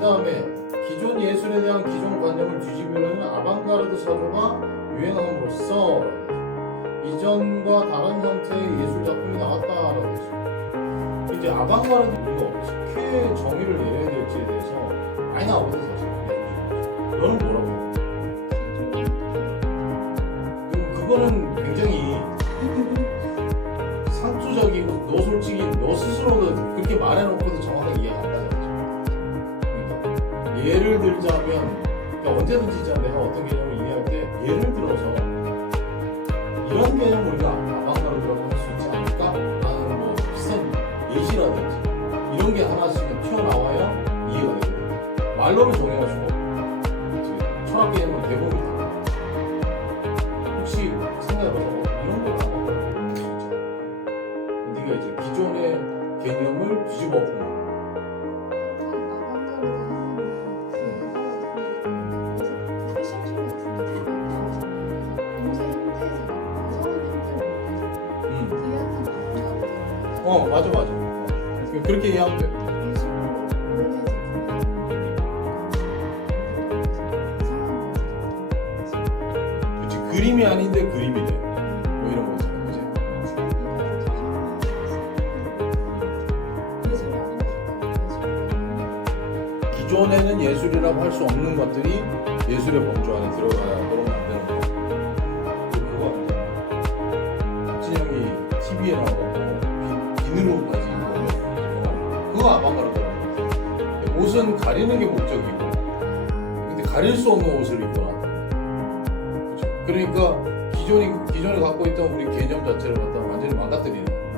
그 다음에 기존 예술에 대한 기존 관념을 뒤집으려는 아방가르드 사조가 유행함으로써 이전과 다른 형태의 예술 작품이 나왔다라고 했죠. 이제 아방가르드 우리가 어떻게 정의를 내려야 될지에 대해서 많이 나오거든 사실. 너는 뭐라고? 그- 그거는 굉장히 상투적이고 너 솔직히 너 스스로도 그렇게 말해놓고도 정확하게 이해가 예를 들자면 그러니까 언제든지 내가 어떤 개념을 이해할 때 예를 들어서 이런 개념을 우리가 아방가르드라고 할 수 있지 않을까? 하는 뭐 비슷한 예시라든지 이런 게 하나씩은 튀어나와야 이해가 되거든. 말로는 어떻게 철학 개념은 대부분이 다 혹시 생각해봐서 어, 이런 걸 아방가르드라고 할수 있잖아. 네가 이제 기존의 개념을 뒤집어 엎는 어 맞아 맞아. 어, 그렇게 이해하면 돼. 그치 그림이 아닌데 그림이네 뭐 이런 거 있잖아 그치? 기존에는 예술이라고 할 수 없는 것들이 예술의 범주 안에 들어가야 옷은 가리는 게 목적이고 근데 가릴 수 없는 옷을 나왔다 그쵸? 그러니까 기존이 기존에 갖고 있던 우리 개념 자체를 갖다 완전히 망가뜨리는.